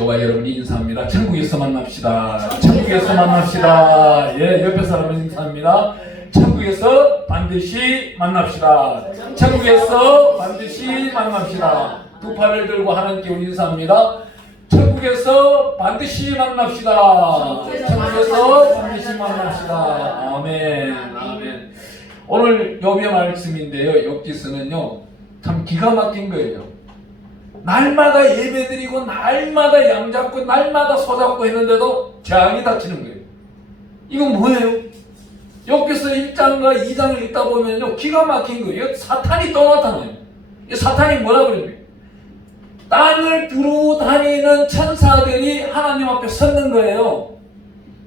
저와 여러분이 인사합니다. 천국에서 만납시다. 천국에서 만납시다. 예, 옆에 사람은 인사합니다. 천국에서 반드시 만납시다. 천국에서 반드시 만납시다. 두 팔을 들고 하나님께 인사합니다. 천국에서 반드시 만납시다. 천국에서 반드시 만납시다. 아멘. 아멘. 오늘 욥의 말씀인데요. 욥기서는요, 참 기가 막힌 거예요. 날마다 예배드리고 날마다 양잡고 날마다 소잡고 했는데도 재앙이 닥치는 거예요. 이건 뭐예요? 욥기서 1장과 2장을 읽다 보면요, 기가 막힌 거예요. 사탄이 또 나타나요. 사탄이 뭐라 그러냐? 땅을 두루 다니는 천사들이 하나님 앞에 섰는 거예요.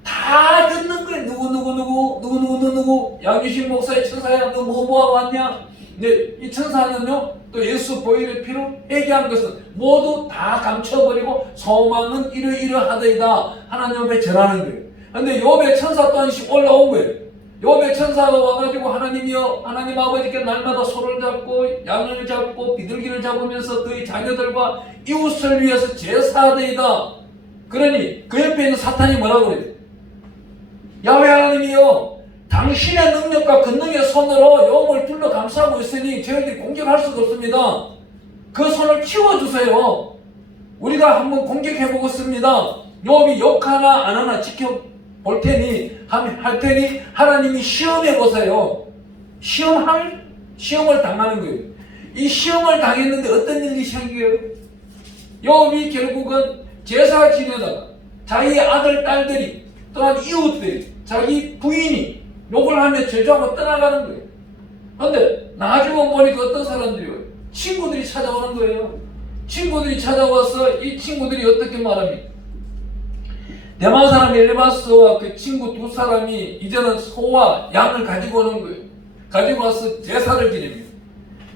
다 듣는 거예요. 누구 양규식 목사의 천사야, 너 뭐 왔냐? 근데 이 천사는요, 또 예수 보혈의 피로 회개한 것은 모두 다 감춰버리고 소망은 이러이러하더이다 하나님 앞에 절하는 거예요. 근데 욥의 천사 또한 올라온 거예요. 욥의 천사가 와가지고 하나님이여, 하나님 아버지께 날마다 소를 잡고 양을 잡고 비둘기를 잡으면서 그의 자녀들과 이웃을 위해서 제사하더이다. 그러니 그 옆에 있는 사탄이 뭐라고 그래요? 야훼 하나님이여, 당신의 능력과 권능의 손으로 욥을 둘러 감싸고 있으니 저희들이 공격할 수가 없습니다. 그 손을 치워주세요. 우리가 한번 공격해보겠습니다. 욥이 욕하나 안 하나 지켜볼 테니, 할 테니 하나님이 시험해보세요. 시험을 당하는 거예요. 이 시험을 당했는데 어떤 일이 생겨요? 욥이 결국은 제사 지내다가 자기 아들, 딸들이, 또한 이웃들이, 자기 부인이 욕을 하며 저주하고 떠나가는 거예요. 그런데 나중에 보니까 어떤 사람들이요? 친구들이 찾아오는 거예요. 친구들이 찾아와서 이 친구들이 어떻게 말합니까? 대만 사람 엘리바스와 그 친구 두 사람이 이제는 소와 양을 가지고 오는 거예요. 가지고 와서 제사를 지냅니다.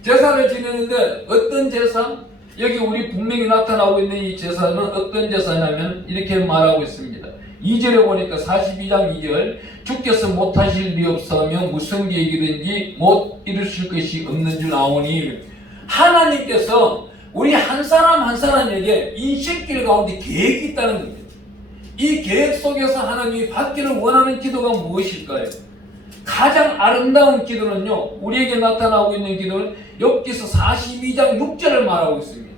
제사를 지내는데 어떤 제사? 여기 우리 분명히 나타나고 있는 이 제사는 어떤 제사냐면 이렇게 말하고 있습니다. 2절에 보니까 42장 2절, 주께서 못하실 리 없으며 무슨 계획이든지 못 이루실 것이 없는 줄 아오니, 하나님께서 우리 한 사람 한 사람에게 인생길 가운데 계획이 있다는 겁니다. 이 계획 속에서 하나님이 받기를 원하는 기도가 무엇일까요? 가장 아름다운 기도는요, 우리에게 나타나고 있는 기도는 욥기서 42장 6절을 말하고 있습니다.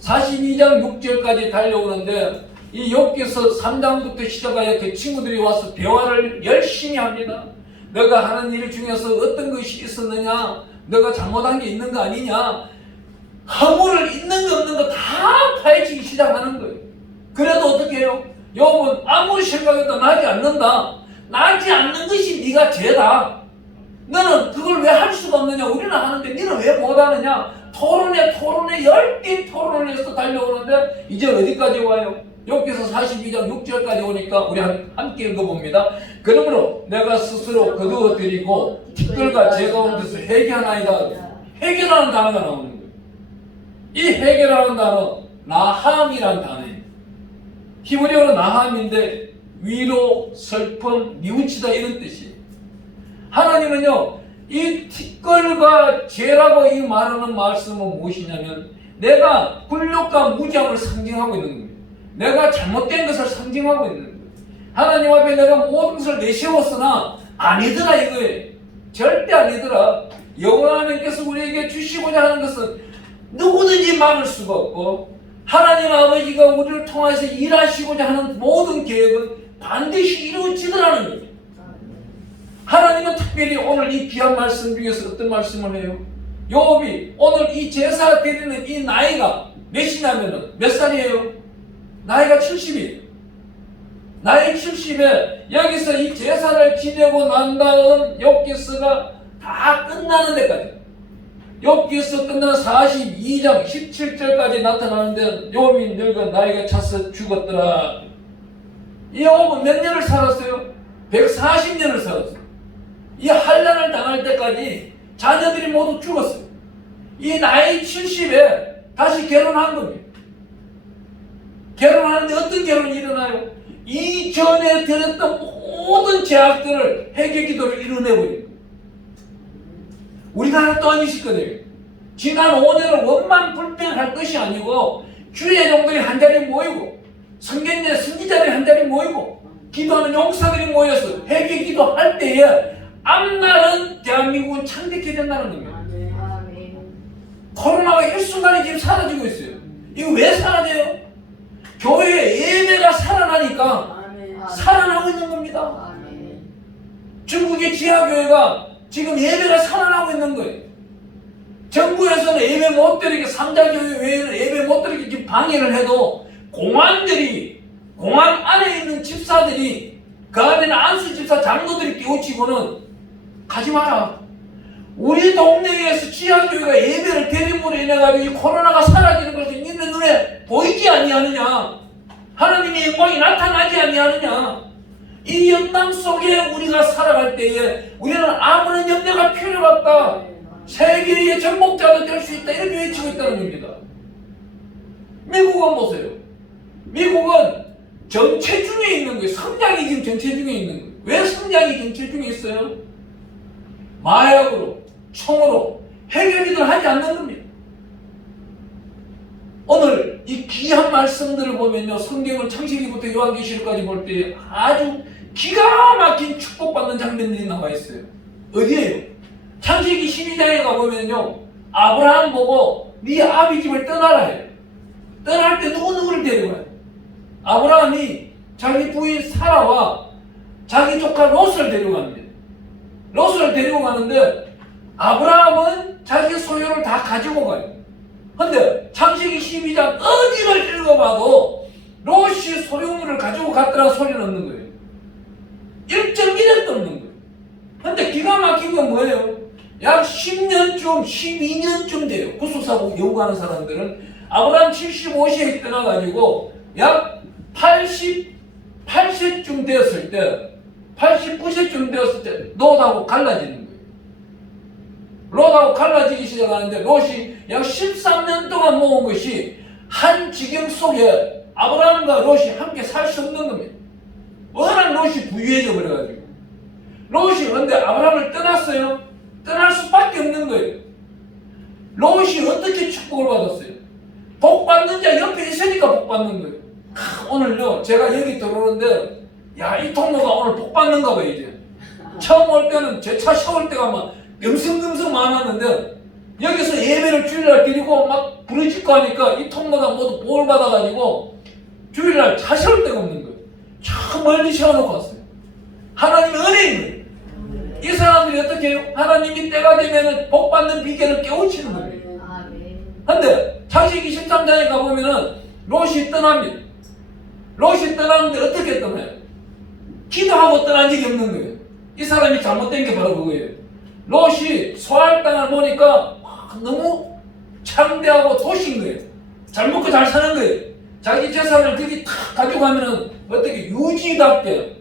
42장 6절까지 달려오는데 이 욥기서 3장부터 시작하여 그 친구들이 와서 대화를 열심히 합니다. 너가 하는 일 중에서 어떤 것이 있었느냐? 너가 잘못한 게 있는 거 아니냐? 허물을 있는 거 없는 거 다 파헤치기 시작하는 거예요. 그래도 어떻게 해요? 욥은 아무리 생각해도 나지 않는다. 나지 않는 것이 네가 죄다. 너는 그걸 왜 할 수가 없느냐? 우리는 하는데 너는 왜 못하느냐? 토론에 10개 토론을 해서 달려오는데 이제 어디까지 와요? 욥기서 42장 6절까지 오니까 우리 함께 읽어봅니다. 그러므로 내가 스스로 거두어드리고 티끌과 제 가운데서 회개하나이다. 회개라는 단어가 나오는 거예요. 이 회개라는 단어, 나함이라는 단어예요. 히브리어로 나함인데 위로, 슬픔, 뉘우치다 이런 뜻이에요. 하나님은요, 이 티끌과 죄라고 이 말하는 말씀은 무엇이냐면 내가 굴욕과 무지함을 상징하고 있는 겁니다. 내가 잘못된 것을 상징하고 있는 거예요. 하나님 앞에 내가 모든 것을 내세웠으나 아니더라 이거예요. 절대 아니더라. 여호와 하나님께서 우리에게 주시고자 하는 것은 누구든지 막을 수가 없고, 하나님 아버지가 우리를 통해서 일하시고자 하는 모든 계획은 반드시 이루어지더라는 거예요. 하나님은 특별히 오늘 이 귀한 말씀 중에서 어떤 말씀을 해요? 욥이 오늘 이 제사 드리는 이 나이가 몇이냐면은 몇 살이에요? 나이가 70이에요. 나이 70에 여기서 이 제사를 지내고 난 다음 욥기서가 다 끝나는 데까지, 욥기서 끝나는 42장 17절까지 나타나는데 욥이 늙어 나이가 차서 죽었더라. 이 욥은 몇 년을 살았어요? 140년을 살았어요. 이 환난을 당할 때까지 자녀들이 모두 죽었어요. 이 나이 70에 다시 결혼한 겁니다. 결혼하는데 어떤 결혼이 일어나요? 이전에 들었던 모든 죄악들을 회개 기도를 이뤄내버립니다. 우리가 하나 또 아니실 거예요. 지난 5년을 원망 불평할 것이 아니고 주의 종들이 한자리에 모이고 성경의 선지자들이 한자리에 모이고 기도하는 용사들이 모여서 회개 기도할 때에 앞날은 대한민국은 창백해진다는 겁니다. 코로나가 일순간에 지금 사라지고 있어요. 이거 왜 사라져요? 교회 예배가 살아나니까 살아나고 있는 겁니다. 중국의 지하교회가 지금 예배가 살아나고 있는 거예요. 정부에서는 예배 못 드리게, 삼자교회 외에는 예배 못 드리게 지금 방해를 해도 공안 안에 있는 집사들이, 그 안에는 안수 집사 장로들이 깨우치고는 가지 마라. 우리 동네에서 지하교회가 예배를 드림으로 인해가지고 이 코로나가 사라지는 것을 니네 눈에 보이지 아니하느냐? 하나님의 영광이 나타나지 아니하느냐? 이 영광 속에 우리가 살아갈 때에 우리는 아무런 염려가 필요가 없다. 세계의 정복자도 될 수 있다. 이렇게 외치고 있다는 겁니다. 미국은 보세요. 미국은 정체 중에 있는 거예요. 성장이 지금 정체 중에 있는 거예요. 왜 성장이 정체 중에 있어요? 마약으로, 총으로 해결이들 하지 않는 겁니다. 오늘 이 귀한 말씀들을 보면요, 성경은 창세기부터 요한계시록까지 볼 때 아주 기가 막힌 축복받는 장면들이 나와 있어요. 어디에요? 창세기 12장에 가보면요, 아브라함 보고 네 아비 집을 떠나라 해요. 떠날 때 누구를 데려가요? 아브라함이 자기 부인 사라와 자기 조카 롯을 데려갑니다. 롯을 데리고 가는데 아브라함은 자기 소유를 다 가지고 가요. 근데 창세기 12장 어디를 읽어봐도 롯이 소유물을 가지고 갔더라 소리는 없는 거예요. 1.1회도 없는 거예요. 근데 기가 막힌 건 뭐예요? 약 10년쯤, 12년쯤 돼요. 구속사고 연구하는 사람들은 아브라함 75세에 떠나가지고 약 88세쯤 되었을 때, 89세쯤 되었을 때 롯하고 갈라지는 거예요. 롯하고 갈라지기 시작하는데 롯이 약 13년 동안 모은 것이 한 지경 속에 아브라함과 롯이 함께 살 수 없는 겁니다. 워낙 롯이 부유해져 버려가지고. 롯이 그런데 아브라함을 떠났어요. 떠날 수밖에 없는 거예요. 롯이 어떻게 축복을 받았어요? 복 받는 자 옆에 있으니까 복 받는 거예요. 오늘요, 제가 여기 들어오는데, 야, 이 통로가 오늘 복 받는가 봐요, 이제. 처음 올 때는 제 차 세울 때가 막 금성금성 많았는데, 여기서 예배를 주일날 드리고 막 부르짖고 하니까 이 통로가 모두 복을 받아가지고 주일날 차 세울 데가 없는 거예요. 저 멀리 세워놓고 왔어요. 하나님의 은혜인 거예요. 이 사람들이 어떻게 해요? 하나님이 때가 되면은 복 받는 비결을 깨우치는 거예요. 근데 창세기 13장에 가보면은 롯이 떠납니다. 롯이 떠나는데 어떻게 떠나요? 기도하고 떠난 적이 없는 거예요. 이 사람이 잘못된 게 바로 그거예요. 롯이 소활당을 보니까 너무 창대하고 도신 거예요. 잘 먹고 잘 사는 거예요. 자기 재산을 거기 탁 가져가면은 어떻게 유지답게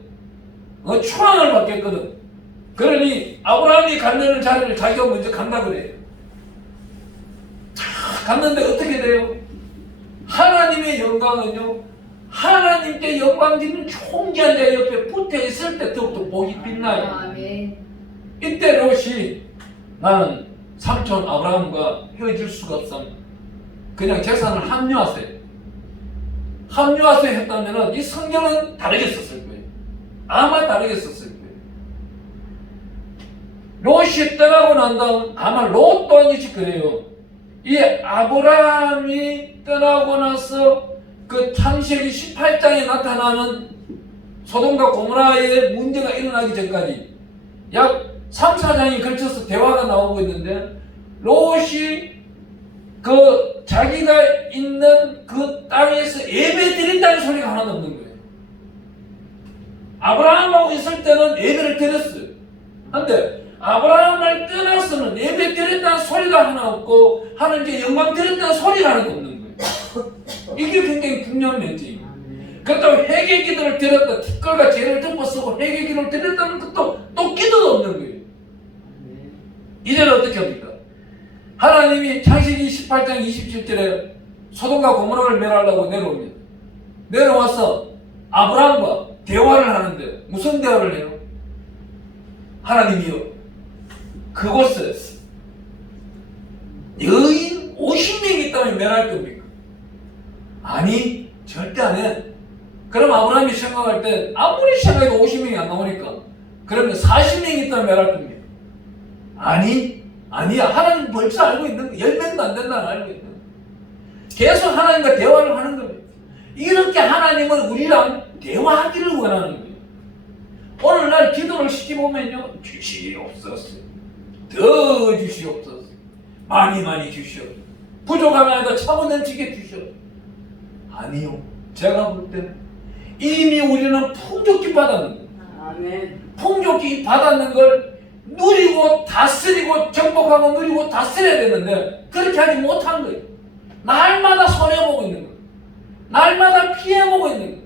추앙을 받겠거든. 그러니 아브라함이 갖는 자리를 자기가 먼저 간다 그래요. 탁 갔는데 어떻게 돼요? 하나님의 영광은요, 하나님께 영광 드리는 존귀한 자 옆에 붙어 있을 때 더욱더 복이 빛나요. 이때 롯이 나는 삼촌 아브라함과 헤어질 수가 없어. 그냥 재산을 합류하세요. 합류하세요 했다면 이 성경은 다르게 썼을 거예요. 아마 다르게 썼을 거예요. 롯이 떠나고 난 다음 아마 롯 또한 이치 그래요. 이 아브라함이 떠나고 나서 그 창세기 18장에 나타나는 소돔과 고모라의 문제가 일어나기 전까지 약 3, 4장이 걸쳐서 대화가 나오고 있는데 롯이 그 자기가 있는 그 땅에서 예배 드린다는 소리가 하나도 없는 거예요. 아브라함하고 있을 때는 예배를 드렸어요. 그런데 아브라함을 떠나서는 예배 드렸다는 소리가 하나 없고 하나님께 영광 드렸다는 소리가 하나도 없는 거예요. 이게 굉장히 중요한 문제입니다. 그렇다고 회개 기도를 드렸다, 특권과 죄를 덮어쓰고 회개 기도를 드렸다는 것도 또 기도도 없는 거예요. 이제는 어떻게 합니까? 하나님이 창세기 18장 27절에 소돔과 고모라를 멸하려고 내려옵니다. 내려와서 아브라함과 대화를 하는데 무슨 대화를 해요? 하나님이요, 그곳에 여인 50명이 있다면 멸할 겁니까? 아니, 절대 안 해. 그럼 아브라함이 생각할 때 아무리 생각해도 50명이 안 나오니까 그러면 40명이 있다면 말할 겁니다. 아니야. 하나님 벌써 알고 있는 거. 10명도 안 된다는 알고 있는 거. 계속 하나님과 대화를 하는 겁니다. 이렇게 하나님은 우리랑 대화하기를 원하는 거예요. 오늘날 기도를 시켜보면요, 주시옵소서, 더 주시옵소서, 많이 주시옵소서, 부족함이 아니라 차고 넘치게 주시옵소서. 아니요, 제가 볼 때 이미 우리는 풍족히 받았는 거예요. 아멘. 풍족히 받았는 걸 누리고 다스리고 정복하고 누리고 다스려야 되는데 그렇게 하지 못한 거예요. 날마다 손해보고 있는 거예요. 날마다 피해보고 있는 거예요.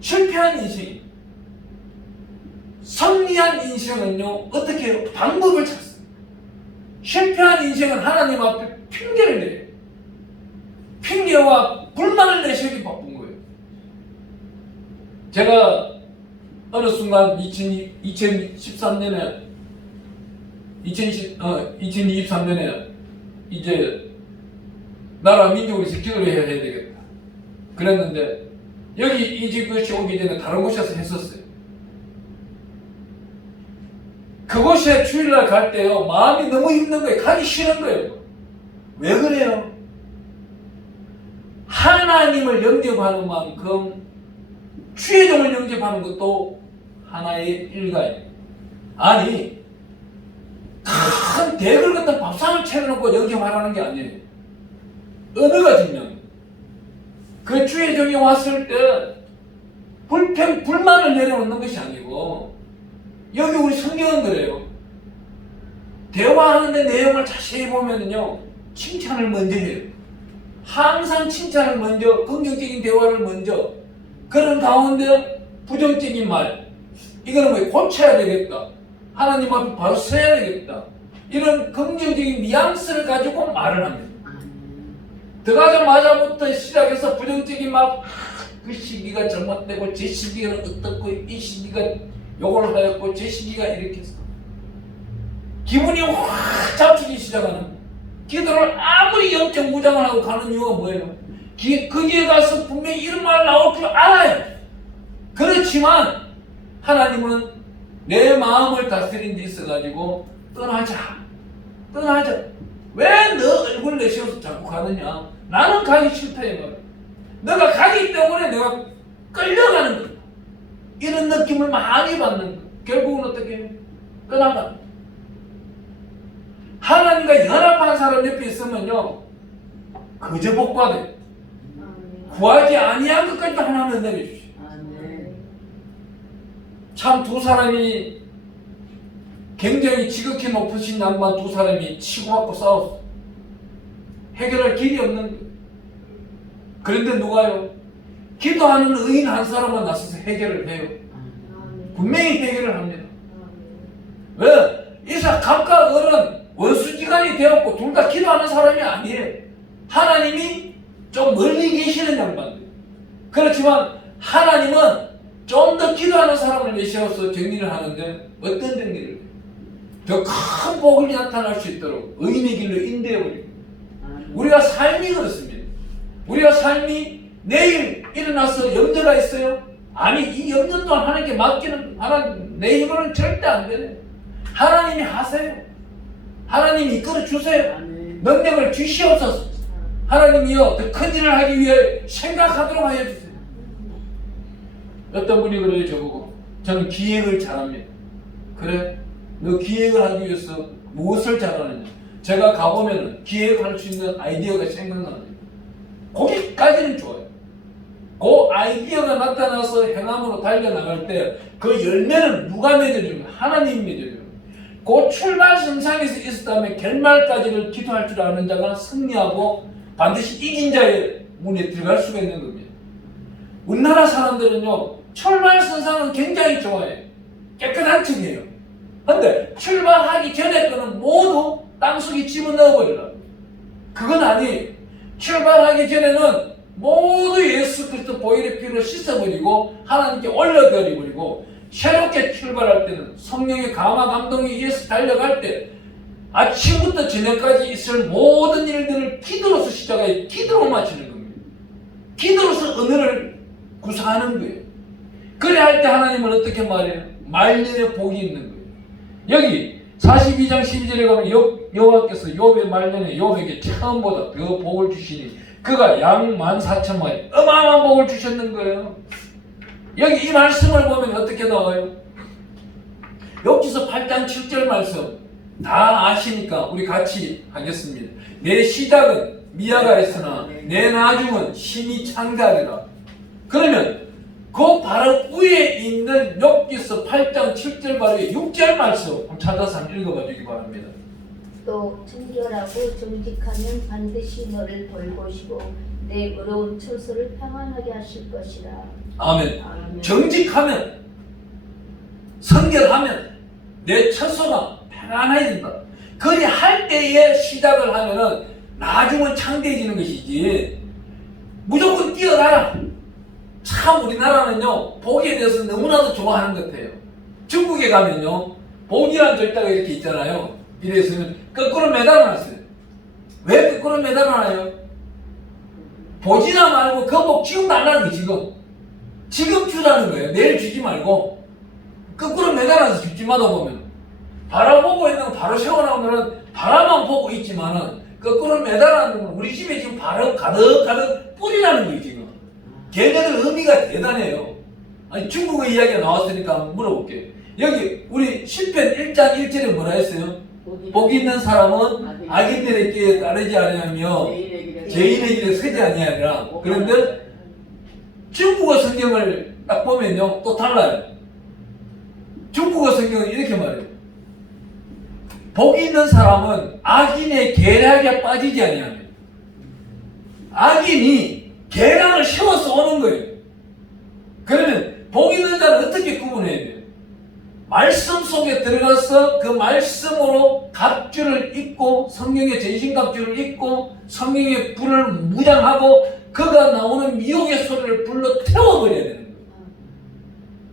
실패한 인생, 승리한 인생은요, 어떻게 해요? 방법을 찾습니다. 실패한 인생은 하나님 앞에 핑계를 내요. 핑계와 불만을 내시기 바쁜 거예요. 제가 어느 순간 2023년에 이제 나라 민족을 위해서 기도를 해야 되겠다 그랬는데, 여기 이집트 오기 전에 다른 곳에서 했었어요. 그곳에 주일날 갈 때요, 마음이 너무 힘든 거예요. 가기 싫은 거예요. 왜 그래요? 하나님을 영접하는 만큼 주의종을 영접하는 것도 하나의 일가예요. 아니, 큰 대걸 같은 밥상을 차려놓고 영접하라는 게 아니에요. 언어가 중요해요. 그 주의종이 왔을 때 불만을 내려놓는 것이 아니고, 여기 우리 성경은 그래요. 대화하는데 내용을 자세히 보면요, 칭찬을 먼저 해요. 항상 칭찬을 먼저, 긍정적인 대화를 먼저. 그런 가운데 부정적인 말, 이거는 왜 고쳐야 되겠다, 하나님 앞에 바로 서야 되겠다, 이런 긍정적인 뉘앙스를 가지고 말을 합니다. 들어가자마자부터 시작해서 부정적인 말, 그 시기가 잘못되고 제 시기는 어떻고 이 시기가 요걸 하였고 제 시기가 이렇게 해서 기분이 확 잡히기 시작하는 거예요. 기도를 아무리 영적 무장을 하고 가는 이유가 뭐예요? 거기에 가서 분명히 이런 말 나올 줄 알아요. 그렇지만 하나님은 내 마음을 다스린 데 있어가지고 떠나자. 왜 너 얼굴 내세워서 자꾸 가느냐? 나는 가기 싫다 이 말이야. 너가 가기 때문에 내가 끌려가는 거야. 이런 느낌을 많이 받는 거야. 결국은 어떻게 해요? 떠나가. 하나님과 연합한 사람 옆에 있으면요, 그저 복받아요. 구하지 아니한 것까지도 하나님 내려주시오. 참 두 사람이, 굉장히 지극히 높으신 양반 두 사람이 치고받고 싸웠어. 해결할 길이 없는 거예요. 그런데 누가요? 기도하는 의인 한 사람만 나서서 해결을 해요. 분명히 해결을 합니다. 왜? 이사 각각 어른 원수지간이 되었고 둘 다 기도하는 사람이 아니에요. 하나님이 좀 멀리 계시는 양반들. 그렇지만 하나님은 좀 더 기도하는 사람을 내세워서 정리를 하는데, 어떤 정리를? 더 큰 복이 나타날 수 있도록 의인의 길로 인도해버립니다. 우리가 삶이 그렇습니다. 우리가 삶이 내일 일어나서 염려가 있어요? 아니, 이 염려 또한 하나님께 맡기는, 하나님 내 힘으로는 절대 안 되네. 하나님이 하세요. 하나님이 이끌어 주세요. 능력을 주시옵소서. 하나님이요, 더 큰 일을 하기 위해 생각하도록 하여 주세요. 어떤 분이 그래요, 저보고. 저는 기획을 잘합니다. 그래? 너 기획을 하기 위해서 무엇을 잘하느냐? 제가 가보면 기획할 수 있는 아이디어가 생각나요. 거기까지는 좋아요. 그 아이디어가 나타나서 행함으로 달려나갈 때 그 열매는 누가 맺어주는 거예요? 하나님이 맺어주는 거예요. 그 출발선상에서 있었다면 결말까지를 기도할 줄 아는 자가 승리하고 반드시 이긴 자의 문에 들어갈 수가 있는 겁니다. 우리나라 사람들은요, 출발선상은 굉장히 좋아해요. 깨끗한 척이에요. 근데 출발하기 전에 거는 모두 땅속에 집어넣어버리라. 그건 아니에요. 출발하기 전에는 모두 예수 그리스도 보혈의 피로 씻어버리고 하나님께 올려드려버리고, 새롭게 출발할 때는 성령의 감화 감동에 의해서 달려갈 때 아침부터 저녁까지 있을 모든 일들을 기도로서 시작하여 기도로 마치는 겁니다. 기도로서 언어를 구사하는 거예요. 그래 할 때 하나님은 어떻게 말해요? 말년에 복이 있는 거예요. 여기 42장 12절에 가면 여호와께서 욥의 말년에 욥에게 처음보다 더 복을 주시니 그가 양 14,000마리 어마어마한 복을 주셨는 거예요. 여기 이 말씀을 보면 어떻게 나와요? 욥기서 8장 7절 말씀 다 아시니까 우리 같이 하겠습니다. 내 시작은 미아가 했으나 내 나중은 신이 창대하리라. 그러면 그 바로 위에 있는 욥기서 8장 7절 바로 6절 말씀 한번 찾아서 한번 읽어봐 주기 바랍니다. 또 청결하고 정직하면 반드시 너를 돌보시고 내 어려운 처소를 평안하게 하실 것이라. 아멘. 아멘. 정직하면 성결하면 내 처소가 평안해야 된다. 그리 할 때에 시작을 하면은 나중은 창대해지는 것이지 무조건 뛰어나라. 참 우리나라는요 복에 대해서 너무나도 좋아하는 것 같아요. 중국에 가면요 복이란 글자가 이렇게 있잖아요. 이래서 거꾸로 매달아놨어요. 왜 거꾸로 매달아놔요? 보지나 말고 그 복 지금 달라는 거예요. 지금 주라는 거예요. 내일 주지 말고 거꾸로 매달아서 집집마다 보면 바라보고 있는 건 바로 세워나오면은 바라만 보고 있지만은 거꾸로 매달아놓는 건 우리 집에 지금 바로 가득 뿌리라는 거예요. 지금 걔네들 의미가 대단해요. 아니 중국어 이야기가 나왔으니까 한번 물어볼게요. 여기 우리 시편 1장 1절에 뭐라 했어요? 복 있는 사람은 악인들에게 따르지 아니하며 죄인의 길에 서지 아니하리라. 그런데 중국어 성경을 딱 보면요 또 달라요. 중국어 성경은 이렇게 말해요. 복 있는 사람은 악인의 계략에 빠지지 아니하며. 악인이 계략을 세워서 오는 거예요. 그러면 복 있는 자는 어떻게 구분해야 돼요? 말씀 속에 들어가서 그 말씀으로 갑주를 입고 성령의 전신갑주를 입고 성령의 불을 무장하고 그가 나오는 미혹의 소리를 불러 태워버려야 되는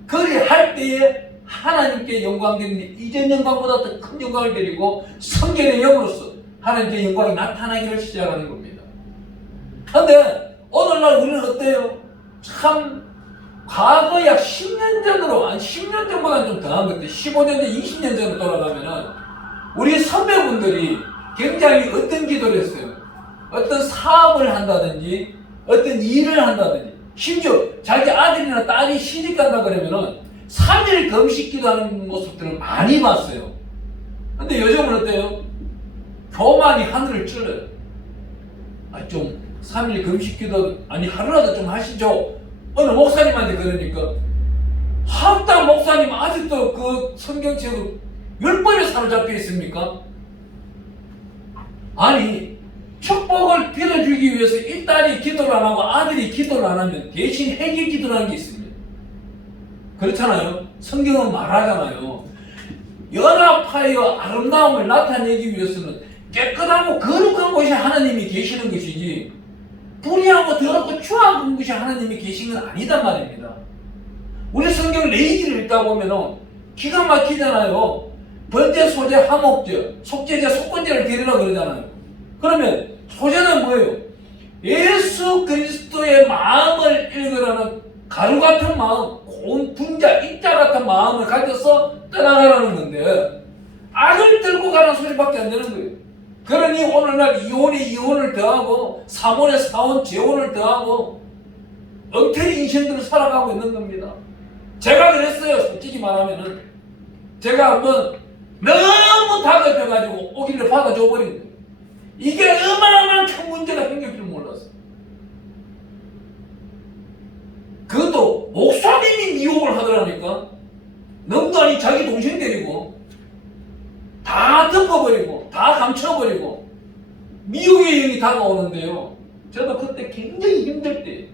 거예요. 그리 할 때에 하나님께 영광 드리니 이전 영광보다 더 큰 영광을 드리고 성결의 영으로서 하나님께 영광이 나타나기를 시작하는 겁니다. 그런데 오늘날 우리는 어때요? 참 과거 약 10년 전으로, 한 10년 전보다는 좀 더한 것 같아요. 15년 전, 20년 전으로 돌아가면은 우리 선배분들이 굉장히 어떤 기도를 했어요. 어떤 사업을 한다든지 어떤 일을 한다든지 심지어 자기 아들이나 딸이 시집간다 그러면은 3일 금식 기도하는 모습들을 많이 봤어요. 근데 요즘은 어때요? 교만이 하늘을 찔러요. 좀 3일 금식 기도 하루라도 좀 하시죠. 어느 목사님한테 그러니까 한달 목사님 아직도 그 성경책을 10번에 사로잡혀 있습니까? 아니 축복을 빌어주기 위해서 이 딸이 기도를 안 하고 아들이 기도를 안 하면 대신 회개 기도를 하는 게 있습니다. 그렇잖아요. 성경은 말하잖아요. 연합하여 아름다움을 나타내기 위해서는 깨끗하고 거룩한 곳에 하나님이 계시는 것이지 불의하고 더럽고 추악한 곳에 하나님이 계신 건 아니단 말입니다. 우리 성경 레위기를 읽다 보면은 기가 막히잖아요. 번제, 소제, 화목제, 속죄제, 속건제를 드리라 그러잖아요. 그러면 소제는 뭐예요? 예수 그리스도의 마음을 읽으라는 가루 같은 마음, 고운 분자, 입자 같은 마음을 가져서 떠나가라는 건데 악을 들고 가는 소리밖에 안 되는 거예요. 그러니 오늘날 이혼에 이혼을 더하고 사혼에 사혼, 재혼을 더하고 엉터리 인생들을 살아가고 있는 겁니다. 제가 그랬어요. 솔직히 말하면은 제가 한번 너무 다급해가지고 오기를 받아줘 버린 거예요. 이게 어마어마한 큰 문제가 생길 줄 몰랐어요. 그것도 목사님이 미혹을 하더라니까. 놈도 아니 자기 동생 데리고 다 덮어버리고 다 감춰버리고 미혹의 영이 다가오는데요. 저도 그때 굉장히 힘들 때.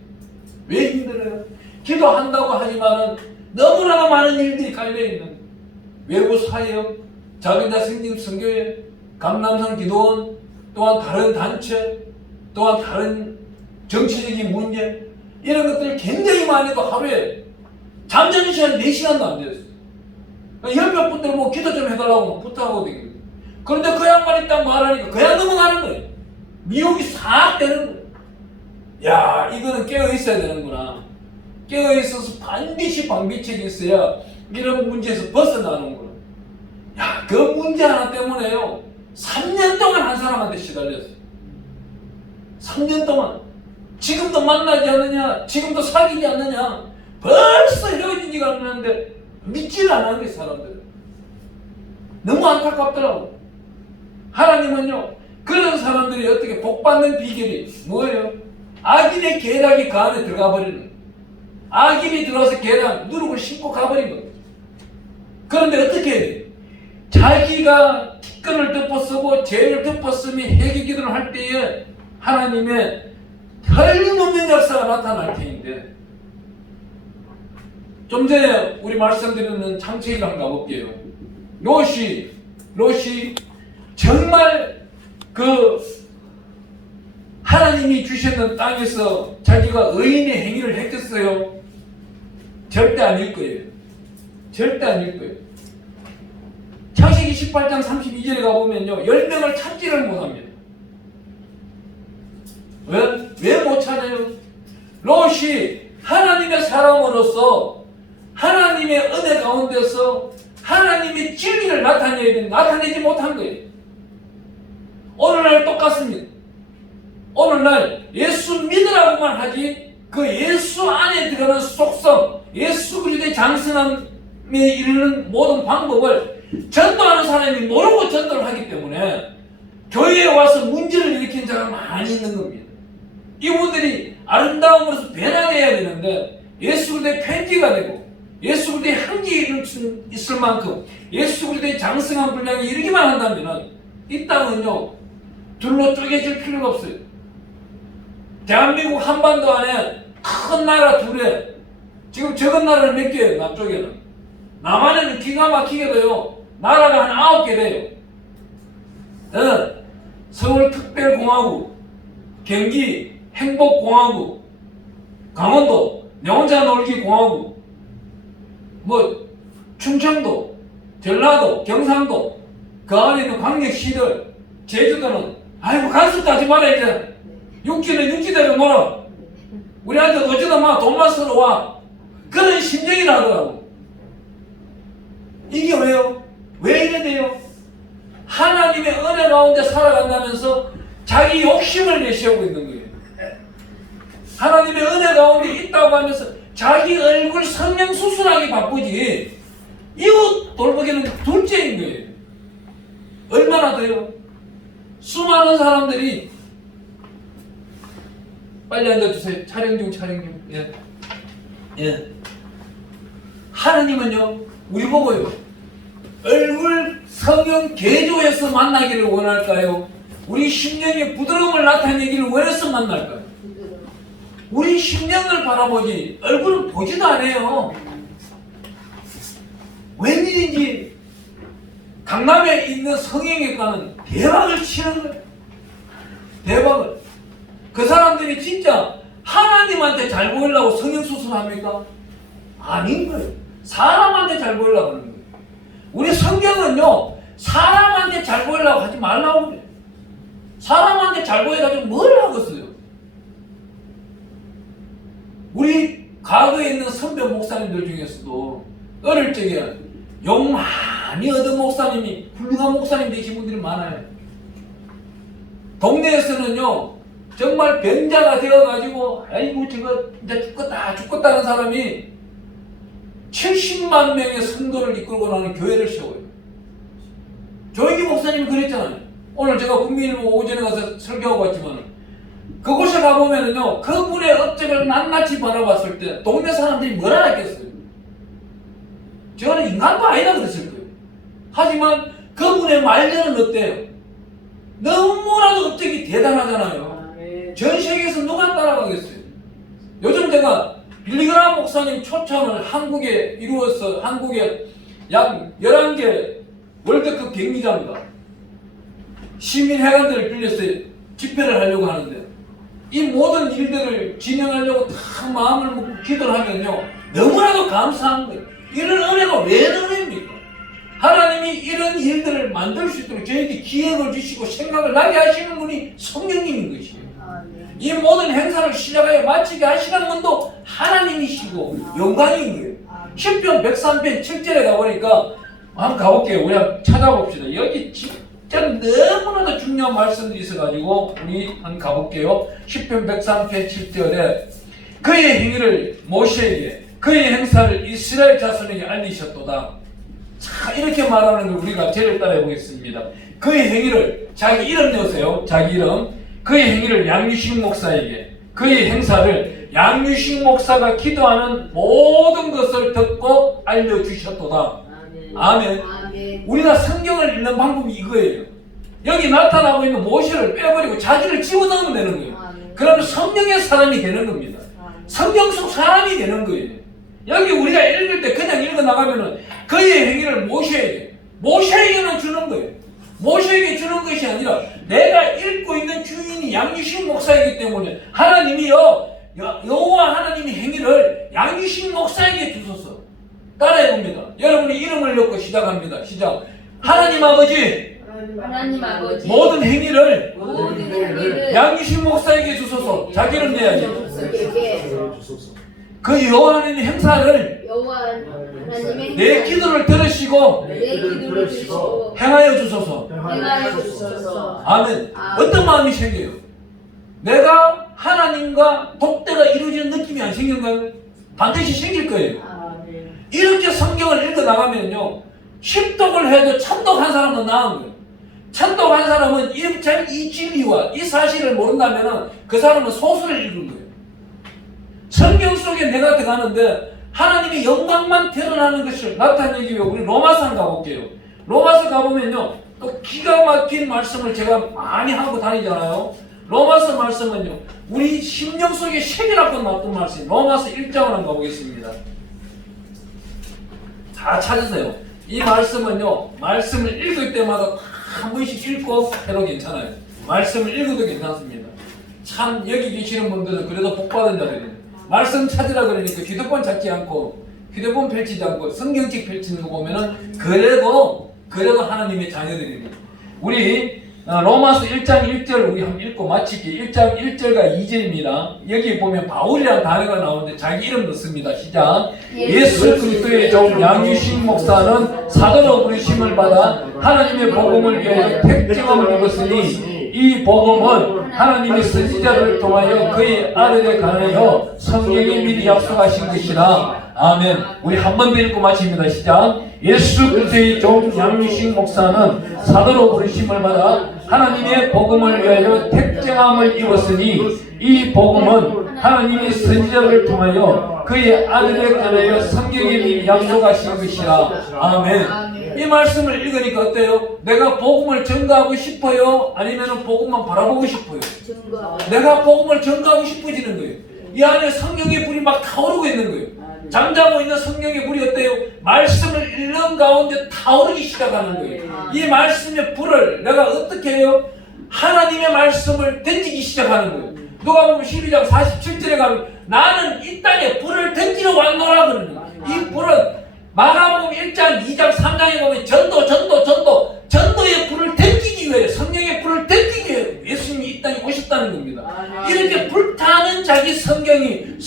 왜 힘들어요? 기도한다고 하지만은 너무나도 많은 일들이 깔려있는 외부 사역, 자기자 생님 선교회, 감남성 기도원, 또한 다른 단체, 또한 다른 정치적인 문제 이런 것들이 굉장히 많이 해도 하루에 잠자는 시간 4시간도 안 됐어요. 옆에 분들 뭐 기도 좀 해달라고 부탁하거든요. 그런데 그 양반이 딱 말하니까 그냥 넘어가는 거예요. 미혹이 싹 되는 거예요. 야, 이거는 깨어 있어야 되는구나. 깨어 있어서 반드시 방비책이 있어야 이런 문제에서 벗어나는구나. 야, 그 문제 하나 때문에요. 3년 동안 한 사람한테 시달렸어요. 3년 동안. 지금도 만나지 않느냐? 지금도 사귀지 않느냐? 벌써 헤어진 지가 안 되는데 믿지를 않는 게 사람들. 너무 안타깝더라고. 하나님은요, 그런 사람들이 어떻게 복받는 비결이 뭐예요? 악인의 계략이 그 안에 들어가 버리는 거예요. 악인이 들어와서 계략 누르고 씹고 가버린 거예요. 그런데 어떻게 해야 돼요? 자기가 티끌을 덮어쓰고 죄를 덮어쓰며 회개 기도를 할 때에 하나님의 틀림없는 역사가 나타날 테인데, 좀 전에 우리 말씀드리는 창세기 한번 가볼게요. 롯이 정말 그 하나님이 주셨는 땅에서 자기가 의인의 행위를 했겠어요? 절대 아닐 거예요. 절대 아닐 거예요. 창세기 18장 32절에 가보면요, 10명을 찾지를 못합니다. 왜 못 찾아요? 롯이 하나님의 사람으로서 하나님의 은혜 가운데서 하나님의 진리를 나타내야 되는데 나타내지 못한 거예요. 오늘날 똑같습니다. 오늘날 예수 믿으라고만 하지 그 예수 안에 들어가는 속성, 예수 그리스도의 장성함에 이르는 모든 방법을 전도하는 사람이 모르고 전도를 하기 때문에 교회에 와서 문제를 일으키는 자가 많이 있는 겁니다. 이분들이 아름다움으로서 변화되어야 되는데 예수 그리스도의 편지가 되고 예수 그리스도의 한계를 있을 만큼 예수 그리스도의 장성한 분량이 이르기만 한다면 이 땅은요 둘로 쪼개질 필요가 없어요. 대한민국 한반도 안에 큰 나라 둘에 지금 적은 나라는 몇 개예요? 남쪽에는. 남한에는 기가 막히게도요 나라가 한 9개 돼요. 서울특별공화국, 경기 행복공화국, 강원도 내혼자놀기공화국, 뭐 충청도, 전라도, 경상도, 그 안에 있는 광역시들, 제주도는 아이고 간섭도 하지 마라 이제. 육지는 육지대로 놀아. 우리한테 어쩌다 막 돈만 쓰러 와. 그런 심정이 나더라고. 이게 왜요? 왜 이래 돼요? 하나님의 은혜 가운데 살아간다면서 자기 욕심을 내세우고 있는 거예요. 하나님의 은혜 가운데 있다고 하면서 자기 얼굴 성령 수술하기 바쁘지 이웃 돌보기는 둘째인 거예요. 얼마나 돼요? 수많은 사람들이 빨리 앉아주세요. 촬영 중. 예. 하나님은요, 우리 보고요, 얼굴 성령 개조해서 만나기를 원할까요? 우리 심령의 부드러움을 나타내기를 원해서 만날까요? 우리 심령을 바라보지 얼굴은 보지도 않아요. 웬일인지 강남에 있는 성형외과는 대박을 치는 거예요. 대박을. 그 사람들이 진짜 하나님한테 잘 보이려고 성형수술합니까? 아닌 거예요. 사람한테 잘 보이려고 하는 거예요. 우리 성경은요 사람한테 잘 보이려고 하지 말라고 그래요. 사람한테 잘 보여가지고 뭘 하겠어요? 우리 과거에 있는 선배 목사님들 중에서도 어릴 적에 욕 많이 얻은 목사님이 훌륭한 목사님 되신 분들이 많아요. 동네에서는요 정말 병자가 되어가지고 아이고 저거 이제 죽겠다는 사람이 70만 명의 성도를 이끌고 나는 교회를 세워요. 조영기 목사님이 그랬잖아요. 오늘 제가 국민일보 오전에 가서 설교하고 왔지만 그곳에 가보면은요 그분의 업적을 낱낱이 바라봤을 때 동네 사람들이 뭐라 했겠어요? 저는 인간도 아니다 그랬을 거예요. 하지만 그분의 말년은 어때요? 너무나도 업적이 대단하잖아요. 전 세계에서 누가 따라가겠어요? 요즘 제가 빌리그람 목사님 초청을 한국에 이루어서 한국에 약 11개 월드컵 경기장과 시민회관들을 빌려서 집회를 하려고 하는데 이 모든 일들을 진행하려고 다 마음을 먹고 기도를 하면요 너무나도 감사한 거예요. 이런 은혜가 왜 은혜입니까? 하나님이 이런 일들을 만들 수 있도록 저에게 기획을 주시고 생각을 나게 하시는 분이 성령님인 것이에요. 이 모든 행사를 시작하여 마치게 하시는 분도 하나님이시고 영광인 거예요. 시편 103편 7절에 가보니까 한번 가볼게요. 우리 한번 찾아봅시다. 여기 진짜 너무나도 중요한 말씀들이 있어가지고 우리 한번 가볼게요. 시편 103편 7절에 그의 행위를 모세에게 그의 행사를 이스라엘 자손에게 알리셨도다. 자, 이렇게 말하는 걸 우리가 제를 따라해 보겠습니다. 그의 행위를, 자기 이름 넣으세요. 자기 이름. 그의 행위를 양유식 목사에게, 그의 행사를 양유식 목사가 기도하는 모든 것을 듣고 알려주셨도다. 아멘. 우리가 성경을 읽는 방법이 이거예요. 여기 나타나고 있는 모세를 빼버리고 자기를 집어넣으면 되는 거예요. 그러면 성령의 사람이 되는 겁니다. 성경 속 사람이 되는 거예요. 여기 우리가 읽을 때 그냥 읽어나가면은 그의 행위를 모세에게만 주는 거예요. 모세에게 주는 것이 아니라 내가 읽고 있는 주인이 양유식 목사이기 때문에 하나님이요, 여호와 하나님의 행위를 양유식 목사에게 주소서. 따라해봅니다. 여러분이 이름을 넣고 시작합니다. 시작. 하나님 아버지, 모든 행위를 양유식 목사에게 주소서. 자기 이름 내야지. 그 여호와 하나님의 행사를 내 기도를 들으시고 행하여 주소서. 아멘. 어떤 마음이 생겨요? 내가 하나님과 독대가 이루어지는 느낌이 안 생긴가요? 반드시 생길 거예요. 이렇게 성경을 읽어나가면요, 십독을 해도 천독한 사람은 나은 거예요. 천독한 사람은 이 진리와 이 사실을 모른다면 그 사람은 소설을 읽은 거예요. 성경 속에 내가 들어가는데 하나님의 영광만 드러나는 것을 나타내기 위해 우리 로마서 가볼게요. 로마서 가보면요, 또 기가 막힌 말씀을 제가 많이 하고 다니잖아요. 로마서 말씀은요, 우리 심령 속에 새겨놓고 놨던 말씀. 로마서 1장을 한번 가보겠습니다. 다 찾으세요. 이 말씀은요, 말씀을 읽을 때마다 한 번씩 읽고 해도 괜찮아요. 말씀을 읽어도 괜찮습니다. 참 여기 계시는 분들은 그래도 복받은 자들이에요. 말씀 찾으라 그러니까 휴대폰 찾지 않고 휴대폰 펼치지 않고 성경책 펼치는 거 보면은 그래도 하나님의 자녀들입니다. 우리 로마서 1장 1절 우리 한번 읽고 마칠게요. 1장 1절과 2절입니다. 여기 보면 바울이라는 단어가 나오는데 자기 이름 넣습니다. 시작. 예수 그리스도의 종 양유식 목사는 사도로 부르심을 받아 하나님의 복음을 위하여 택정함을 입었으니 이 복음은 하나님의 선지자를 통하여 그의 아들에 관하여 성경에 미리 약속하신 것이라. 아멘. 우리 한 번 더 읽고 마칩니다. 시작. 예수 그리스도의 종 양유식 목사는 사도로 부르심을 받아 하나님의 복음을 위하여 택정함을 입었으니 이 복음은 하나님의 선지자를 통하여 그의 아들에 관하여 성경에 미리 약속하신 것이라. 아멘. 이 말씀을 읽으니까 어때요? 내가 복음을 전가하고 싶어요? 아니면 복음만 바라보고 싶어요? 내가 복음을 전가하고 싶어지는 거예요. 이 안에 성령의 불이 막 타오르고 있는 거예요. 잠자고 있는 성령의 불이 어때요? 말씀을 읽는 가운데 타오르기 시작하는 거예요. 이 말씀의 불을 내가 어떻게 해요? 하나님의 말씀을 던지기 시작하는 거예요. 누가 보면 12장 47절에 가면 나는 이 땅에 불을 던지러 왔노라 그러는 거예요. 이 불은 마가복음 1장, 2장, 3장에 보면 전도의 불을 던지기 위해, 성령의 불을 던지기 위해 예수님이 이 땅에 오셨다는 겁니다. 이렇게 불타는 자기 성령의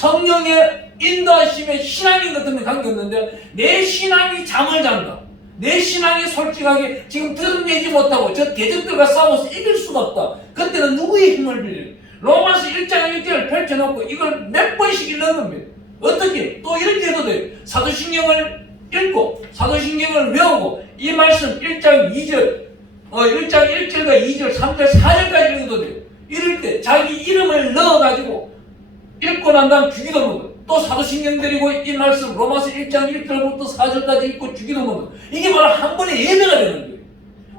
인도하심에 신앙인 같은 데 관계없는데 내 신앙이 잠을 잔다. 내 신앙이 솔직하게 지금 드러내지 못하고 저 대적들과 싸워서 이길 수가 없다. 그때는 누구의 힘을 빌려요? 로마서 1장 1절을 펼쳐놓고 이걸 몇 번씩 읽는 겁니다. 어떻게? 또 이렇게 해도 돼요. 사도신경을 읽고 사도신경을 외우고 이 말씀 1장 2절 1장 1절과 2절 3절 4절까지 읽어도 돼요. 이럴 때 자기 이름을 넣어가지고 읽고 난 다음 주기도 먹어. 또 사도신경 드리고 이 말씀 로마서 1장 1절부터 4절까지 읽고 주기도 먹어. 이게 바로 한 번의 예배가 되는 거예요.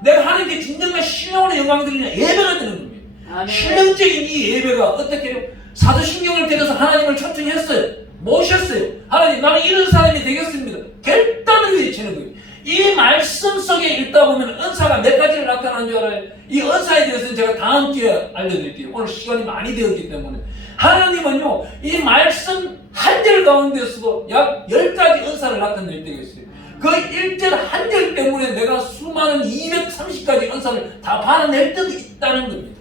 내가 하나님께 진정한 신령으로 영광 드리냐 예배가 되는 겁니다. 신령적인 이 예배가 어떻게 해요? 사도신경을 들여서 하나님을 초청했어요. 모셨어요. 하나님 나는 이런 사람이 되겠습니다. 결단을 외치는 거예요. 이 말씀 속에 읽다 보면 은사가 몇 가지를 나타나는 줄 알아요. 이 은사에 대해서는 제가 다음 주에 알려드릴게요. 오늘 시간이 많이 되었기 때문에. 하나님은요, 이 말씀 한 절 가운데서도 약 10가지 은사를 나타낼 때가 있어요. 그 1절 한 절 때문에 내가 수많은 230가지 은사를 다 받아낼 때도 있다는 겁니다.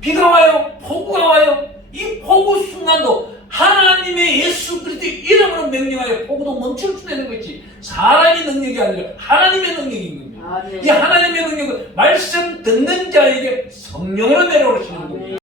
비가 와요. 폭우가 와요. 이 폭우 순간도 하나님의 예수 그리스도의 이름으로 명령하여 폭우도 멈출 수 있는 것이 사람의 능력이 아니라 하나님의 능력인 겁니다. 이 하나님의 능력은 말씀 듣는 자에게 성령으로 내려오시는 겁니다.